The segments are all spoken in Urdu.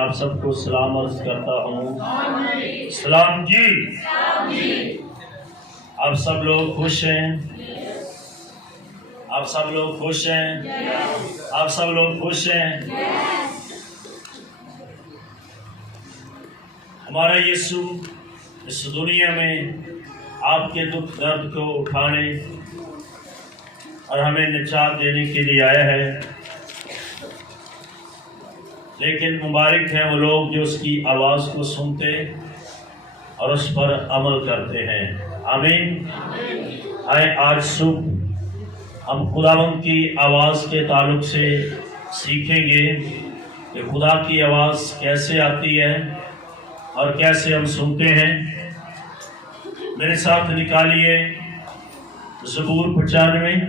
آپ سب کو سلام عرض کرتا ہوں۔ سلام جی، آپ سب لوگ خوش ہیں؟ آپ سب لوگ خوش ہیں؟ آپ سب لوگ خوش ہیں؟ ہمارا یسوع اس دنیا میں آپ کے دکھ درد کو اٹھانے اور ہمیں نجات دینے کے لیے آیا ہے، لیکن مبارک ہیں وہ لوگ جو اس کی آواز کو سنتے اور اس پر عمل کرتے ہیں۔ آمین۔ آئے آج صبح ہم خداوند کی آواز کے تعلق سے سیکھیں گے کہ خدا کی آواز کیسے آتی ہے اور کیسے ہم سنتے ہیں۔ میرے ساتھ نکالیے زبور 95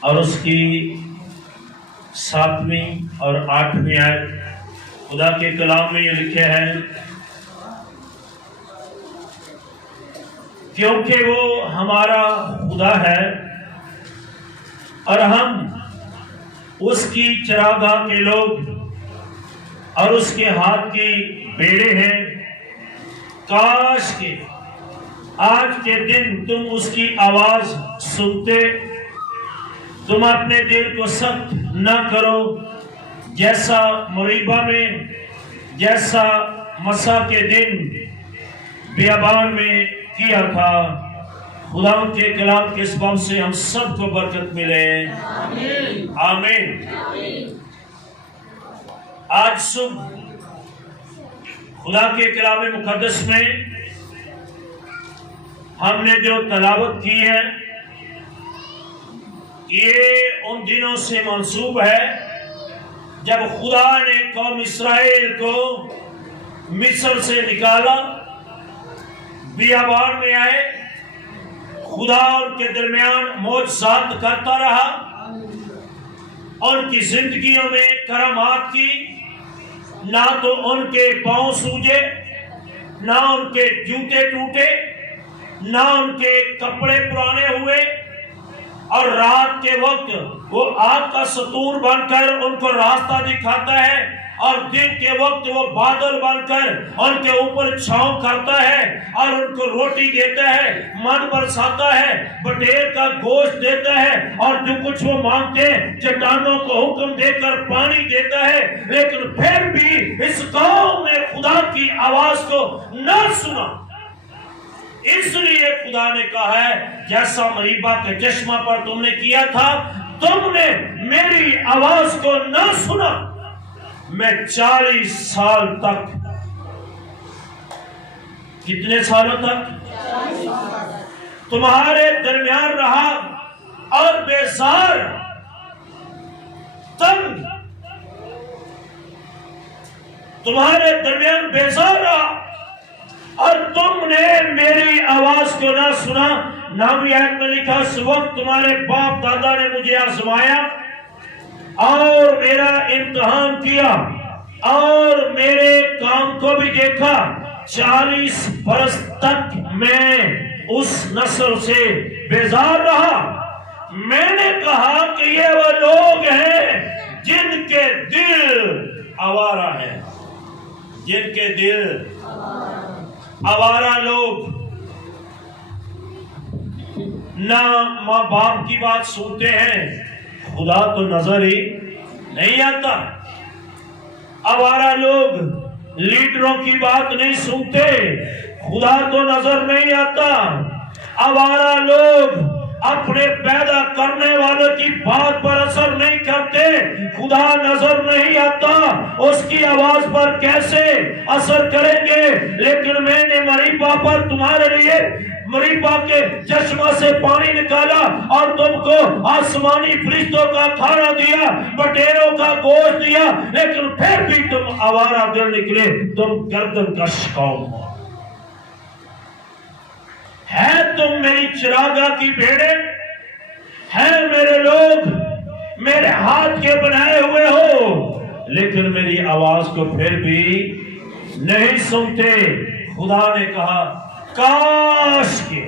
اور اس کی 7ویں اور 8ویں آیت۔ خدا کے کلام میں یہ لکھے ہے، کیونکہ وہ ہمارا خدا ہے اور ہم اس کی چراگاہ کے لوگ اور اس کے ہاتھ کی بیڑے ہیں۔ کاش کہ آج کے دن تم اس کی آواز سنتے، تم اپنے دل کو سخت نہ کرو جیسا مریبہ میں، جیسا مسا کے دن بیابان میں کیا تھا۔ خدا کے کلام کے سبب سے ہم سب کو برکت ملے۔ آمین۔ آج صبح خدا کے کلام مقدس میں ہم نے جو تلاوت کی ہے، یہ ان دنوں سے منسوب ہے جب خدا نے قوم اسرائیل کو مصر سے نکالا، بیابان میں آئے، خدا ان کے درمیان معجزات کرتا رہا، ان کی زندگیوں میں کرامات کی، نہ تو ان کے پاؤں سوجے، نہ ان کے جوتے ٹوٹے، نہ ان کے کپڑے پرانے ہوئے، اور رات کے وقت وہ آگ کا ستون بن کر ان کو راستہ دکھاتا ہے، اور دن کے وقت وہ بادل بن کر ان کے اوپر چھاؤں کرتا ہے اور ان کو روٹی دیتا ہے، من برساتا ہے، بٹیر کا گوشت دیتا ہے، اور جو کچھ وہ مانگتے ہیں چٹانوں کو حکم دے کر پانی دیتا ہے۔ لیکن پھر بھی اس قوم نے خدا کی آواز کو نہ سنا، اس لیے خدا نے کہا ہے جیسا مریبہ کے چشمہ پر تم نے کیا تھا، تم نے میری آواز کو نہ سنا، میں 40 سال تک، کتنے سالوں تک تمہارے درمیان رہا اور بیزار، تنگ، تمہارے درمیان بیزار رہا اور تم نے میری آواز کو نہ سنا۔ 9ویں آیت میں لکھا، اس وقت تمہارے باپ دادا نے مجھے آزمایا اور میرا امتحان کیا اور میرے کام کو بھی دیکھا، 40 برس تک میں اس نسل سے بیزار رہا۔ میں نے کہا کہ یہ وہ لوگ ہیں جن کے دل آوارہ ہیں، جن کے دل آوارہ لوگ نہ ماں باپ کی بات سنتے ہیں، خدا تو نظر ہی نہیں آتا۔ آوارہ لوگ لیڈروں کی بات نہیں سنتے، خدا تو نظر نہیں آتا۔ آوارہ لوگ اپنے پیدا کرنے والوں کی بات پر اثر نہیں کرتے، خدا نظر نہیں آتا۔ اس کی آواز پر کیسے اثر کریں گے؟ لیکن میں نے مریبہ پر تمہارے لیے مریبہ کے چشمہ سے پانی نکالا اور تم کو آسمانی فرشتوں کا کھانا دیا، بٹیروں کا گوشت دیا، لیکن پھر بھی تم آوارہ دل نکلے، تم گردن کش قوم ہو۔ ہے تم میری چراگاہ کی بھیڑے، ہے میرے لوگ، میرے ہاتھ کے بنائے ہوئے ہو، لیکن میری آواز کو پھر بھی نہیں سنتے۔ خدا نے کہا کاش کہ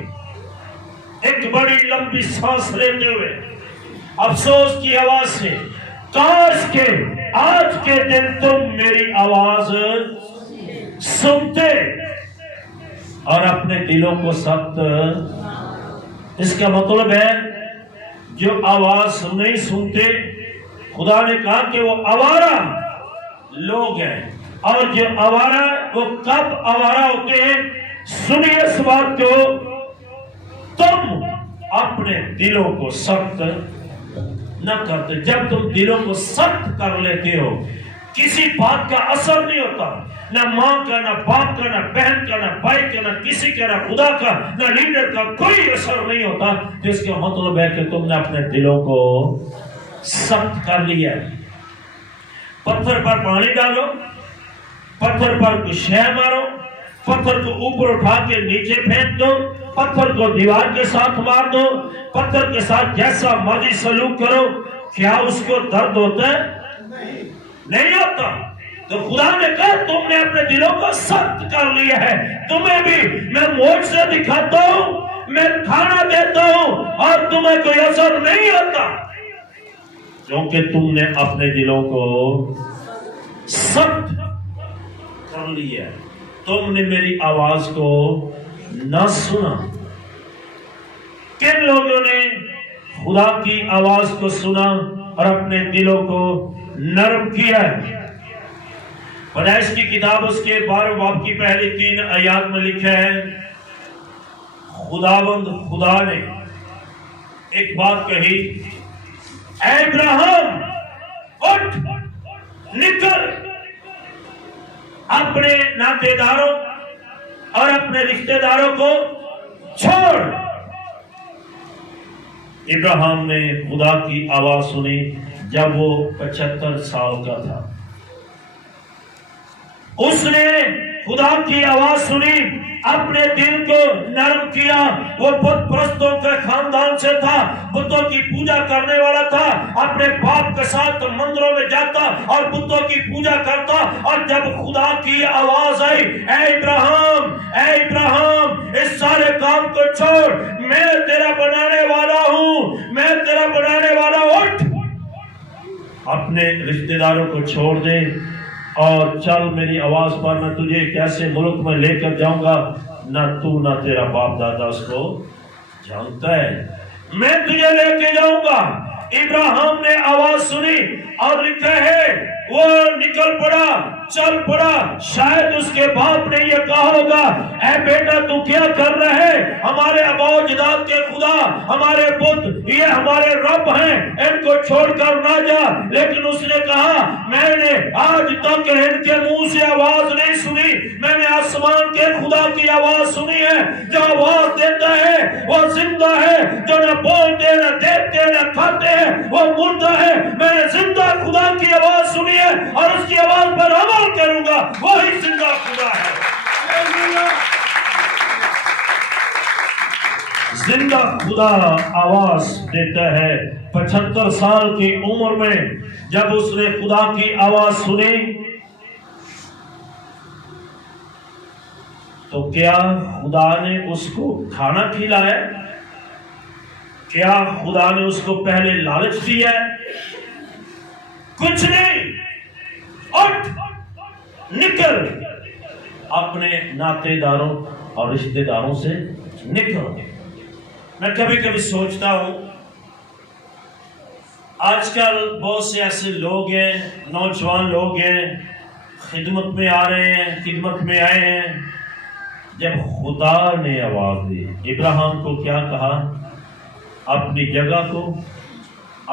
ایک بڑی لمبی سانس لیتے ہوئے افسوس کی آواز سے کاش کے آج کے دن تم میری آواز سنتے اور اپنے دلوں کو سخت. اس کا مطلب ہے جو آواز نہیں سنتے، خدا نے کہا کہ وہ آوارہ لوگ ہیں. اور جو آوارہ، وہ کب آوارہ ہوتے ہیں؟ سنیے اس بات کو، تم اپنے دلوں کو سخت نہ کرتے. جب تم دلوں کو سخت کر لیتے ہو، کسی بات کا اثر نہیں ہوتا، نہ ماں کا، نہ باپ کا، نہ بہن کا، نہ بھائی کا، نہ کسی کا، نہ خدا کا، نہ لیڈر کا کوئی اثر نہیں ہوتا. تو اس کا مطلب ہے کہ تم نے اپنے دلوں کو سخت کر لیا. پتھر پر پانی ڈالو، پتھر پر کوئی شے مارو، پتھر کو اوپر اٹھا کے نیچے پھینک دو، پتھر کو دیوار کے ساتھ مار دو، پتھر کے ساتھ جیسا مرضی سلوک کرو، کیا اس کو درد ہوتا ہے؟ نہیں ہوتا. تو خدا نے کہا تم نے اپنے دلوں کو سخت کر لیا ہے. تمہیں بھی میں معجزہ دکھاتا ہوں، میں کھانا دیتا ہوں اور تمہیں کوئی اثر نہیں ہوتا، کیونکہ تم نے اپنے دلوں کو سخت کر لیا. تم نے میری آواز کو نہ سنا. کن لوگوں نے خدا کی آواز کو سنا اور اپنے دلوں کو نرم کیا ہے؟ پیدائش کی کتاب اس کے 12 باب کی پہلی 3 آیات میں لکھا ہے، خداوند خدا نے ایک بات کہی، اے ابراہیم اٹھ نکل، اپنے ناطے داروں اور اپنے رشتہ داروں کو چھوڑ. ابراہیم نے خدا کی آواز سنی جب وہ 75 سال کا تھا. اس نے خدا کی آواز سنی، اپنے دل کو نرم کیا. وہ بت پرستوں کے خاندان سے تھا، بتوں کی پوجا کرنے والا تھا، اپنے باپ کے ساتھ مندروں میں جاتا اور بتوں کی پوجا کرتا. اور جب خدا کی آواز آئی، اے ابراہیم، اے ابراہیم، اس سارے کام کو چھوڑ، میں تیرا بنانے والا ہوں، میں تیرا بنانے والا ہوں، اٹھ اپنے رشتہ داروں کو چھوڑ دے اور چل میری آواز پر. میں تجھے ایک ایسے ملک میں لے کر جاؤں گا نہ تو نہ تیرا باپ دادا اس کو جانتا ہے، میں تجھے لے کے جاؤں گا. ابراہیم نے آواز سنی اور لکھا ہے وہ نکل پڑا، چل پڑا. شاید اس کے باپ نے یہ کہا ہوگا، اے بیٹا تو کیا کر رہے ہے؟ ہمارے آباء و اجداد کے خدا، ہمارے بت، یہ ہمارے رب ہیں، ان کو چھوڑ کر نہ جا. لیکن اس نے کہا میں نے آج تک ان کے منہ سے آواز نہیں سنی، میں نے آسمان کے خدا کی آواز سنی ہے جو آواز دیتا ہے وہ زندہ ہے، جو نہ بولتے نہ دیکھتے نہ کھاتے ہیں وہ مردہ ہے. میں نے زندہ خدا کی آواز سنی ہے اور اس کی آواز پر عمل کروں گا، وہی زندہ خدا ہے. زندہ خدا آواز دیتا ہے. 75 سال کی عمر میں جب اس نے خدا کی آواز سنی تو کیا خدا نے اس کو کھانا کھلایا؟ کیا خدا نے اس کو پہلے لالچ دیا؟ کچھ نہیں. اٹھ نکل، اپنے ناطے داروں اور رشتہ داروں سے نکل. میں کبھی کبھی سوچتا ہوں آج کل بہت سے ایسے لوگ ہیں، نوجوان لوگ ہیں، خدمت میں آ رہے ہیں، خدمت میں آئے ہیں. جب خدا نے آواز دی، ابراہیم کو کیا کہا؟ اپنی جگہ کو،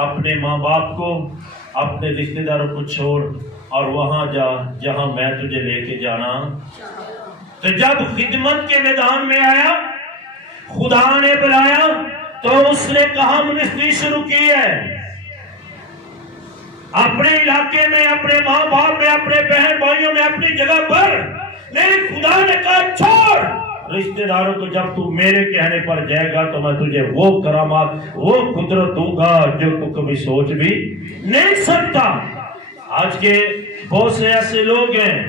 اپنے ماں باپ کو، اپنے رشتہ داروں کو چھوڑ اور وہاں جا جہاں میں تجھے لے کے جانا. تو جب خدمت کے میدان میں آیا، خدا نے بلایا تو اس نے کہا منسٹری شروع کی ہے. اپنے علاقے میں، اپنے ماں باپ میں، اپنے بہن بھائیوں میں، اپنی جگہ پر. لیکن خدا نے کہا چھوڑ رشتہ داروں کو. جب تو میرے کہنے پر جائے گا تو میں تجھے وہ کرامات، وہ قدرت دوں گا جو تو کبھی سوچ بھی نہیں سکتا. آج کے بہت سے ایسے لوگ ہیں،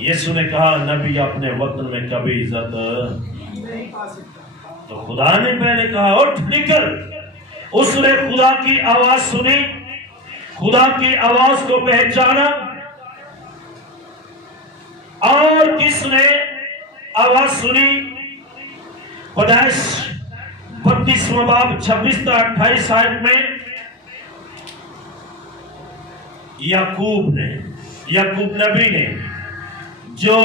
یسوع نے کہا نبی اپنے وطن میں کبھی عزت نہیں پا سکتا. تو خدا نے پہلے کہا اٹھ نکل. اس نے خدا کی آواز سنی خدا کی آواز کو پہچانا. اور کس نے آواز سنی؟ پیدائش 32واں باب 26 تا 28 آیت میں یعقوب نبی نے جو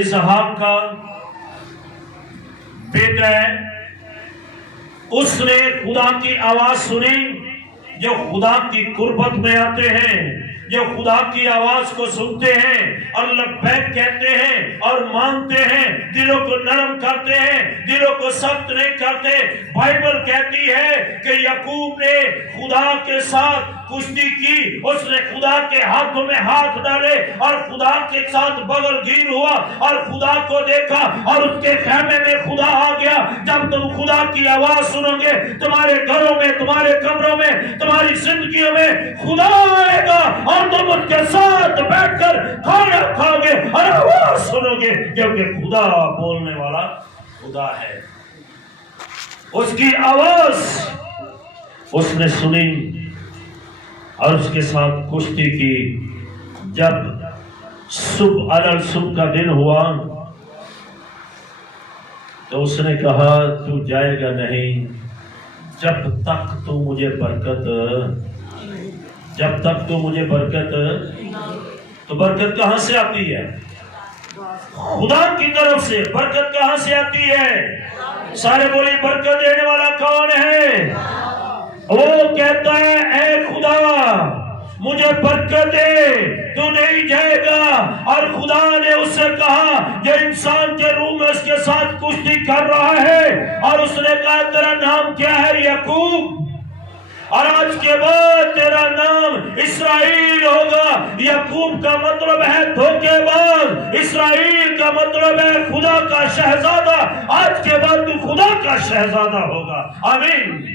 اسحاق کا بیٹا ہے، اس نے خدا کی آواز سنی. جو خدا کی قربت میں آتے ہیں، جو خدا کی آواز کو سنتے ہیں اور لبیک کہتے ہیں اور مانتے ہیں، دلوں کو نرم کرتے ہیں، دلوں کو سخت نہیں کرتے. بائبل کہتی ہے کہ یعقوب نے خدا کے ساتھ کشتی کی، اس نے خدا کے ہاتھوں میں ہاتھ ڈالے اور خدا کے ساتھ بغل گیر ہوا اور خدا کو دیکھا اور اس کے خیمے میں خدا آ گیا. جب تم خدا کی آواز سنو گے، تمہارے گھروں میں، تمہارے کمروں میں، تمہاری زندگیوں میں خدا آئے گا اور تم ان کے ساتھ بیٹھ کر کھانا کھاؤ گے اور آواز سنو گے، کیونکہ خدا بولنے والا خدا ہے. اس کی آواز اس نے سنی اور اس کے ساتھ کشتی کی. جب صبح کا دن ہوا تو اس نے کہا تو جائے گا نہیں جب تک تو مجھے برکت. تو برکت کہاں سے آتی ہے؟ خدا کی طرف سے. برکت کہاں سے آتی ہے؟ سارے بولے برکت دینے والا کون ہے؟ وہ کہتا ہے اے خدا مجھے برکت دے، تو نہیں جائے گا. اور خدا نے اس سے کہا جو انسان کے روح میں اس کے ساتھ کشتی کر رہا ہے، اور اس نے کہا تیرا نام کیا ہے؟ یعقوب. اور آج کے بعد تیرا نام اسرائیل ہوگا. یعقوب کا مطلب ہے دھوکے باز، اسرائیل کا مطلب ہے خدا کا شہزادہ. آج کے بعد تو خدا کا شہزادہ ہوگا. آمین.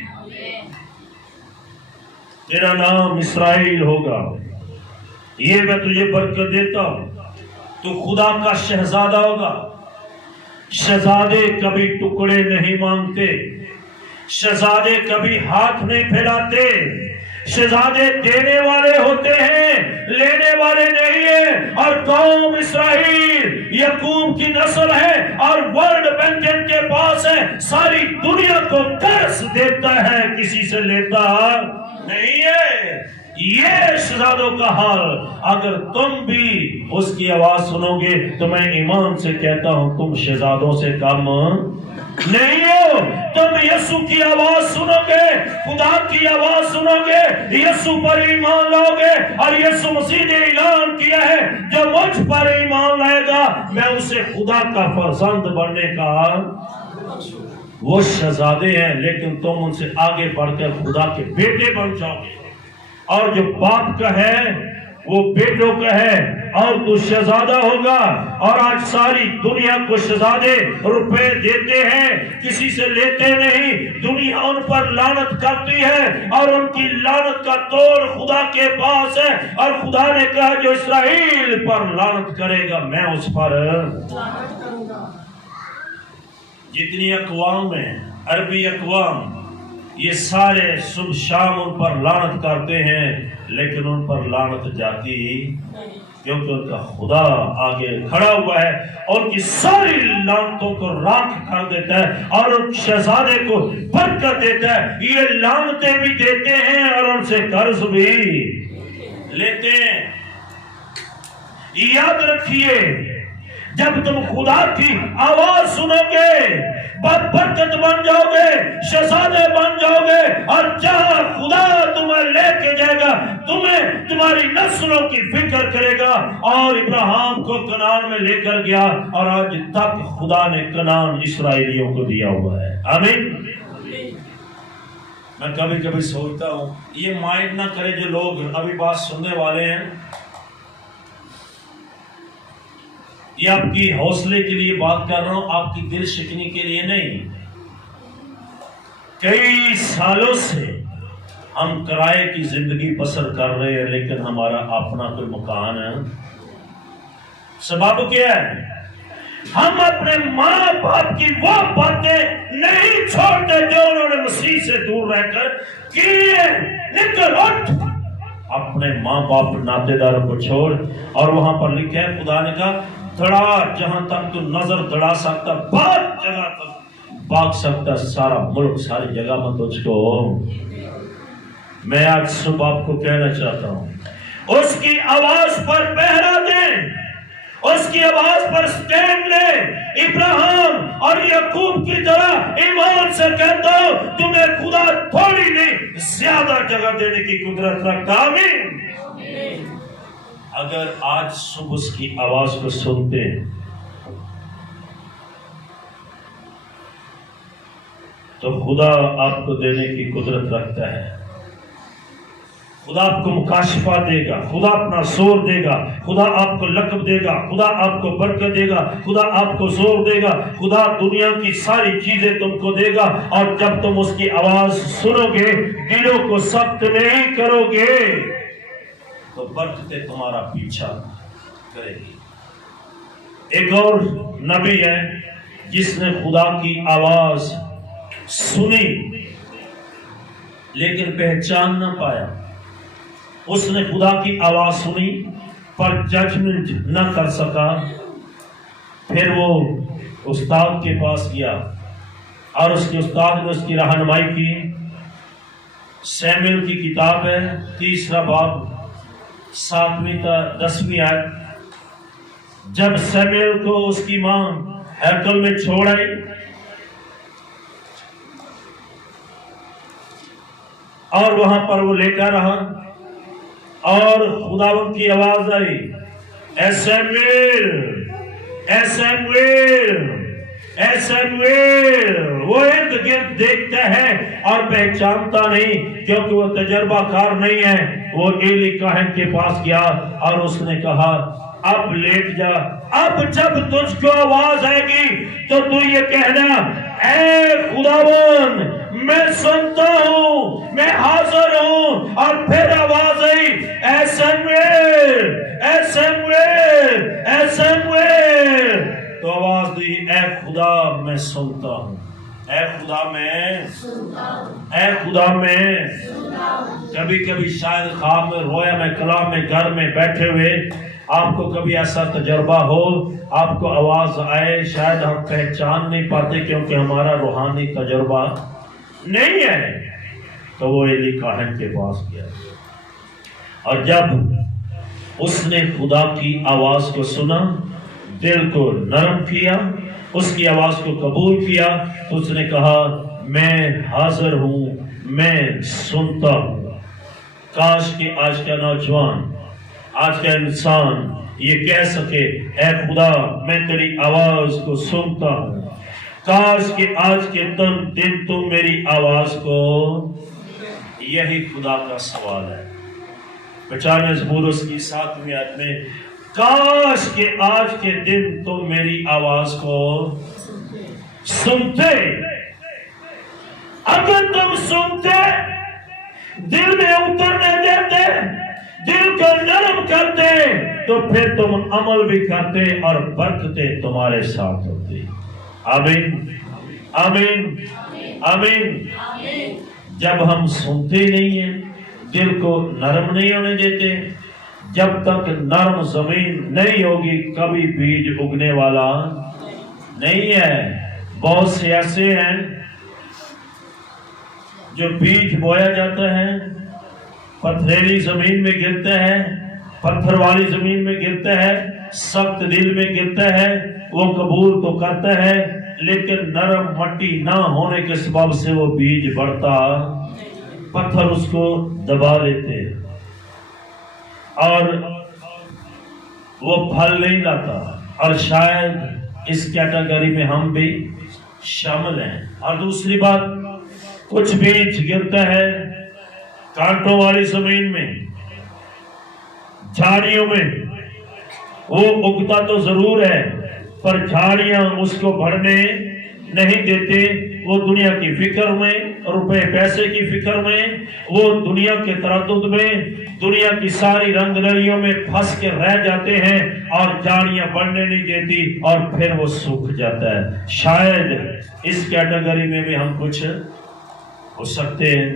تیرا نام اسرائیل ہوگا. یہ میں تجھے برکت دیتا ہوں، تو خدا کا شہزادہ ہوگا. شہزادے کبھی ٹکڑے نہیں مانگتے، شہزادے کبھی ہاتھ نہیں پھیلاتے. شہزادے دینے والے ہوتے ہیں، لینے والے نہیں ہیں. اور قوم اسرائیل یعقوب کی نسل ہے اور ورلڈ بینک ان کے پاس ہے. ساری دنیا کو قرض دیتا ہے، کسی سے لیتا نہیں ہے. یہ شہزادوں کا حال. اگر تم بھی اس کی آواز سنو گے تو میں ایمان سے کہتا ہوں تم شہزادوں سے کم نہیں ہو. تم یسوع کی آواز سنو گے، خدا کی آواز سنو گے، یسوع پر ایمان لاؤ گے. اور یسوع مسیح نے اعلان کیا ہے جو مجھ پر ایمان لائے گا میں اسے خدا کا فرزند بننے کا. وہ شہزادے ہیں لیکن تم ان سے آگے بڑھ کر خدا کے بیٹے بن جاؤ گے. اور جو باپ کا ہے وہ بیٹوں کا ہے اور تو شہزادہ ہوگا. اور آج ساری دنیا کو شہزادے روپے دیتے ہیں، کسی سے لیتے نہیں. دنیا ان پر لعنت کرتی ہے اور ان کی لعنت کا توڑ خدا کے پاس ہے. اور خدا نے کہا جو اسرائیل پر لعنت کرے گا میں اس پر لعنت کروں گا. جتنی اقوام ہیں، عربی اقوام، یہ سارے صبح شام ان پر لعنت کرتے ہیں، لیکن ان پر لعنت جاتی کیونکہ ان کا خدا آگے کھڑا ہوا ہے اور ان کی ساری لعنتوں کو راکھ کر دیتا ہے اور ان شہزادے کو برکت دیتا ہے. یہ لعنتیں بھی دیتے ہیں اور ان سے قرض بھی لیتے ہیں. یاد رکھیے جب تم خدا کی آواز سنو گے برکت بن جاؤ گے، شہزادے بن جاؤ گے. اور جہاں خدا تمہیں لے کے جائے گا تمہیں تمہاری نسلوں کی فکر کرے گا. اور ابراہیم کو کنعان میں لے کر گیا اور آج تک خدا نے کنعان اسرائیلیوں کو دیا ہوا ہے. آمین. میں کبھی کبھی سوچتا ہوں یہ مائنڈ نہ کرے جو لوگ ابھی بات سننے والے ہیں، یہ آپ کی حوصلے کے لیے بات کر رہا ہوں، آپ کی دل شکنی کے لیے نہیں. کئی سالوں سے ہم کرائے کی زندگی بسر کر رہے ہیں لیکن ہمارا اپنا کوئی مکان ہے. سبب کیا ہے؟ ہم اپنے ماں باپ کی وہ باتیں نہیں چھوڑتے جو انہوں نے مسیح سے دور رہ کر کیے. نکل اٹھ اپنے ماں باپ ناتے داروں کو چھوڑ. اور وہاں پر لکھا ہے خدا نے کہا دڑا جہاں تک تو نظر دڑا سکتا بہت جگہ تک بھاگ سکتا سارا ملک ساری جگہ میں تجھ کو. میں آج صبح آپ کو کہنا چاہتا ہوں اس کی آواز پر پہرا دیں, اس کی آواز پر سٹینڈ لے. ابراہیم اور یعقوب کی طرح ایمان سے کہتا ہوں تمہیں خدا تھوڑی نہیں زیادہ جگہ دینے کی قدرت رکھتا. آمین. اگر آج صبح اس کی آواز کو سنتے تو خدا آپ کو دینے کی قدرت رکھتا ہے. خدا آپ کو مکاشفہ دے گا, خدا اپنا زور دے گا, خدا آپ کو لقب دے گا, خدا آپ کو برکت دے گا, خدا آپ کو زور دے گا, خدا دنیا کی ساری چیزیں تم کو دے گا. اور جب تم اس کی آواز سنو گے, دلوں کو سخت نہیں کرو گے, تو برکتیں تمہارا پیچھا کرے گی. ایک اور نبی ہے جس نے خدا کی آواز سنی لیکن پہچان نہ پایا. اس نے خدا کی آواز سنی پر ججمنٹ نہ کر سکا. پھر وہ استاد کے پاس گیا اور اس کے استاد نے اس کی رہنمائی کی. سیموئیل کی کتاب ہے 3 باب 7ویں تا 10ویں آیت. جب سیموئیل کو اس کی ماں ہیکل میں چھوڑ آئی اور وہاں پر وہ لیٹا رہا اور خداوند کی آواز آئی, اے سیموئیل, اے سیموئیل, اے سیموئیل. وہ ارد گرد دیکھتا ہے اور پہچانتا نہیں کیونکہ وہ تجربہ کار نہیں ہے. وہ ایلی کاہن کے پاس گیا اور اس نے کہا اب لیٹ جا. اب جب تجھ کو آواز آئے گی تو تو یہ کہنا اے خداوند میں سنتا ہوں, میں حاضر ہوں. اور پھر آواز آئی اے سیموئیل, اے سیموئیل, اے سیموئیل. تو آواز دی اے خدا میں سنتا ہوں, اے خدا میں, اے خدا میں. کبھی کبھی شاید خواب میں, رویا میں, کلام میں, گھر میں بیٹھے ہوئے آپ کو کبھی ایسا تجربہ ہو, آپ کو آواز آئے, شاید ہم پہچان نہیں پاتے کیونکہ ہمارا روحانی تجربہ نہیں ہے. تو وہ ایلی کاہن کے پاس گیا اور جب اس نے خدا کی آواز کو سنا, دل کو نرم کیا, اس کی آواز کو قبول کیا, تو اس نے کہا میں حاضر ہوں, میں سنتا ہوں. کاش کہ آج کا نوجوان, آج کا انسان یہ کہہ سکے اے خدا میں تیری آواز کو سنتا ہوں. کاش کہ آج کے دن تم میری آواز کو. یہی خدا کا سوال ہے. 95 زبور اس کی 7ویں آیت میں کاش کہ آج کے دن تم میری آواز کو سنتے. اگر تم سنتے, دل میں اترنے دیتے, دل کو نرم کرتے, تو پھر تم عمل بھی کرتے اور برکتیں تمہارے ساتھ ہوتی. آمین, آمین, آمین. جب ہم سنتے نہیں ہیں, دل کو نرم نہیں ہونے دیتے, جب تک نرم زمین نہیں ہوگی کبھی بیج اگنے والا نہیں ہے. بہت سے ایسے ہیں جو بیج بویا جاتا ہے, پتھریلی زمین میں گرتا ہے, پتھر والی زمین میں گرتا ہے, سخت دل میں گرتا ہے, وہ قبول تو کرتا ہے لیکن نرم مٹی نہ ہونے کے سبب سے وہ بیج بڑھتا, پتھر اس کو دبا لیتے اور وہ پھل نہیں لاتا. اور شاید اس کیٹیگری میں ہم بھی شامل ہیں. اور دوسری بات, کچھ بیج گرتا ہے کانٹوں والی زمین میں, جھاڑیوں میں, وہ اگتا تو ضرور ہے پر جھاڑیاں اس کو بڑھنے نہیں دیتے. وہ دنیا کی فکر میں, روپے پیسے کی فکر میں, وہ دنیا کے تردد میں, دنیا کی ساری رنگ رلیوں میں پھنس کے رہ جاتے ہیں اور جھاڑیاں بڑھنے نہیں دیتی اور پھر وہ سوکھ جاتا ہے. شاید اس کیٹیگری میں بھی ہم کچھ ہو سکتے ہیں.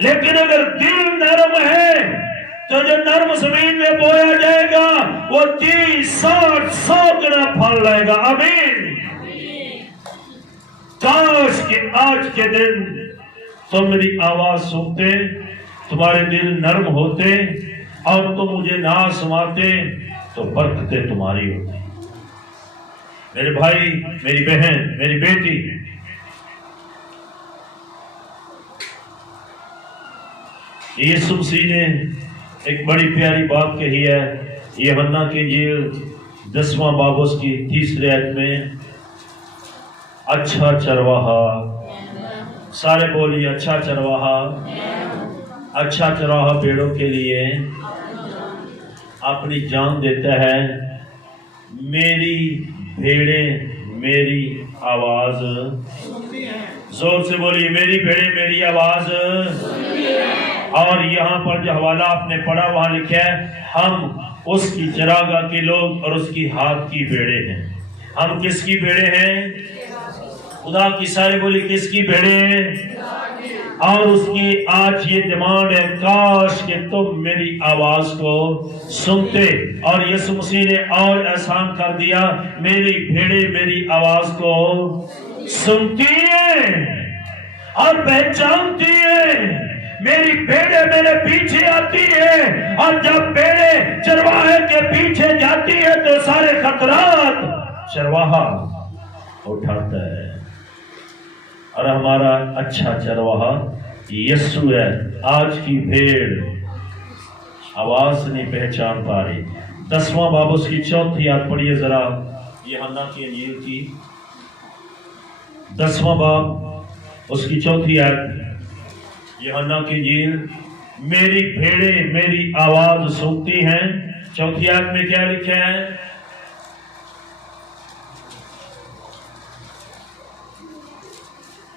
لیکن اگر دل نرم ہے, تو جو نرم زمین میں بویا جائے گا وہ 30 60 100 گنا پھل لائے گا. آمین. کاش کہ آج کے دن تم میری آواز سنتے, تمہارے دل نرم ہوتے اور تم مجھے نہ سماتے تو برکتیں تمہاری ہوتی. میرے بھائی, میری بہن, میری بیٹی, یسوع مسیح نے ایک بڑی پیاری بات کہی ہے. یوحنا کی انجیل 10واں باب اس کی 3 آیت میں, اچھا چرواہا, سارے بولیے اچھا چرواہا. اچھا چرواہا پیڑوں کے لیے اپنی جان دیتا ہے. میری بھیڑیں میری آواز, زور سے بولیے میری بھیڑیں میری آواز. اور یہاں پر جو حوالہ آپ نے پڑھا وہاں لکھا ہے ہم اس کی چراگاہ کے لوگ اور اس کی ہاتھ کی بھیڑیں ہیں. ہم کس کی بھیڑیں ہیں؟ خدا کی. سارے بولی کس کی بھیڑیں ہیں؟ اور اس کی آج یہ ڈیمانڈ ہے, کاش کہ تم میری آواز کو سنتے. اور یسوع مسیح نے اور احسان کر دیا, میری بھیڑیں میری آواز کو سنتی ہیں اور پہچانتی ہیں. میری بھیڑیں میرے پیچھے آتی ہے, اور جب بھیڑیں چرواہے کے پیچھے جاتی ہے تو سارے خطرات چرواہا اٹھاتا ہے. اور ہمارا اچھا چرواہا یسوع ہے. آج کی بھیڑ آواز نہیں پہچان پا رہی. 10واں باب اس کی 4 آیت پڑھیے ذرا. یوحنا کی انجیل کی 10واں باب اس کی 4 آیت. یوحنا کی انجیل, میری بھیڑیں میری آواز سنتی ہیں. 4 آیت میں کیا لکھا ہے؟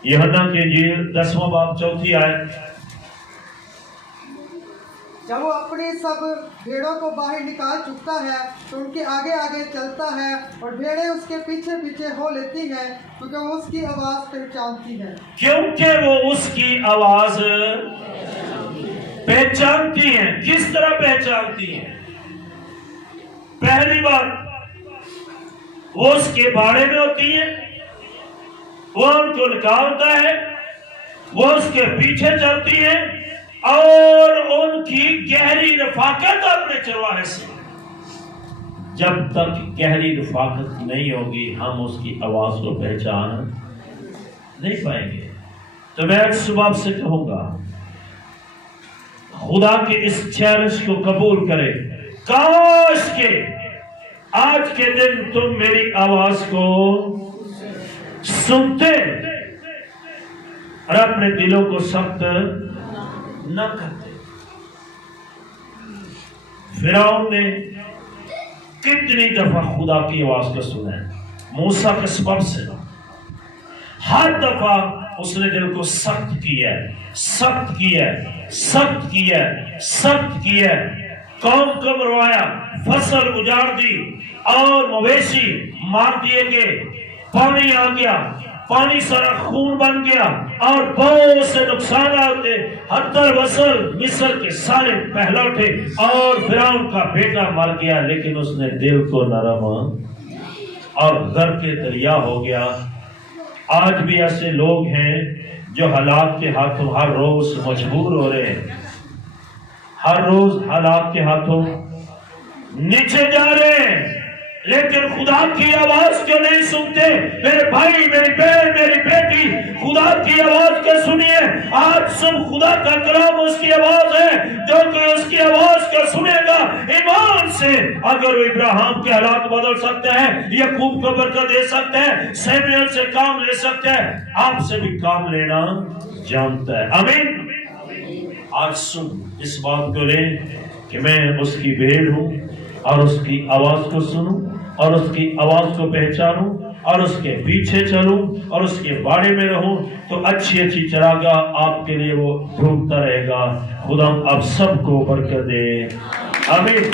یوحنا کی انجیل 10واں باب 4 آیت. جب وہ اپنی سب بھیڑوں کو باہر نکال چکتا ہے تو ان کے آگے آگے چلتا ہے, اور بھیڑیں اس کے پیچھے پیچھے ہو لیتی ہیں کیونکہ وہ اس کی آواز پہچانتی ہے. کیونکہ وہ اس کی آواز پہچانتی ہیں. کس طرح پہچانتی ہیں؟ پہلی بات وہ اس کے باڑے میں ہوتی ہیں, وہ ان کو نکالتا ہے, وہ اس کے پیچھے چلتی ہیں اور ان کی گہری رفاقت اپنے چرواہے سے. جب تک گہری رفاقت نہیں ہوگی ہم اس کی آواز کو پہچان نہیں پائیں گے. تو میں صبح سے کہوں گا خدا کے اس چیلنج کو قبول کرے. کاش کہ آج کے دن تم میری آواز کو سنتے اور اپنے دلوں کو سخت نہ کرتے. فرعون نے کتنی دفعہ خدا کی آواز کو سنا ہے؟ موسیٰ کے سبب سے ہر دفعہ اس نے دل کو سخت کیا ہے, سخت کیا ہے, سخت کیا ہے, سخت کیا ہے. قوم کو مروایا, فصل اجاڑ دی اور مویشی مار دیے گئے. پانی آ گیا, پانی سارا خون بن گیا اور بہت سے نقصانات ہوتے. حتی وصل مصر کے سارے پہلا اٹھے اور فرعون کا بیٹا مر گیا, لیکن اس نے دل کو نرم اور غرق کے دریا ہو گیا. آج بھی ایسے لوگ ہیں جو حالات کے ہاتھوں ہر روز مجبور ہو رہے ہیں, ہر روز حالات کے ہاتھوں نیچے جا رہے ہیں, لیکن خدا کی آواز کیوں نہیں سنتے؟ میرے بھائی, میری بہن, میری بیٹی, خدا کی آواز کو سنیے. آج سن خدا کا کلام اس کی آواز ہے. جو کوئی اس کی آواز کو سنے گا ایمان سے, اگر وہ ابراہیم کے حالات بدل سکتا ہے, یعقوب کو برکت دے سکتا ہے, سیمیل سے کام لے سکتا ہے, آپ سے بھی کام لینا جانتا ہے. آمین. آج سن اس بات کو لیں کہ میں اس کی بھیڑ ہوں اور اس کی آواز کو سنوں اور اس کی آواز کو پہچانوں اور اس کے پیچھے چلوں اور اس کے باڑے میں رہوں, تو اچھی اچھی چراگاہ آپ کے لیے وہ ڈھونڈتا رہے گا. خدا آپ سب کو برکت دے. آمین.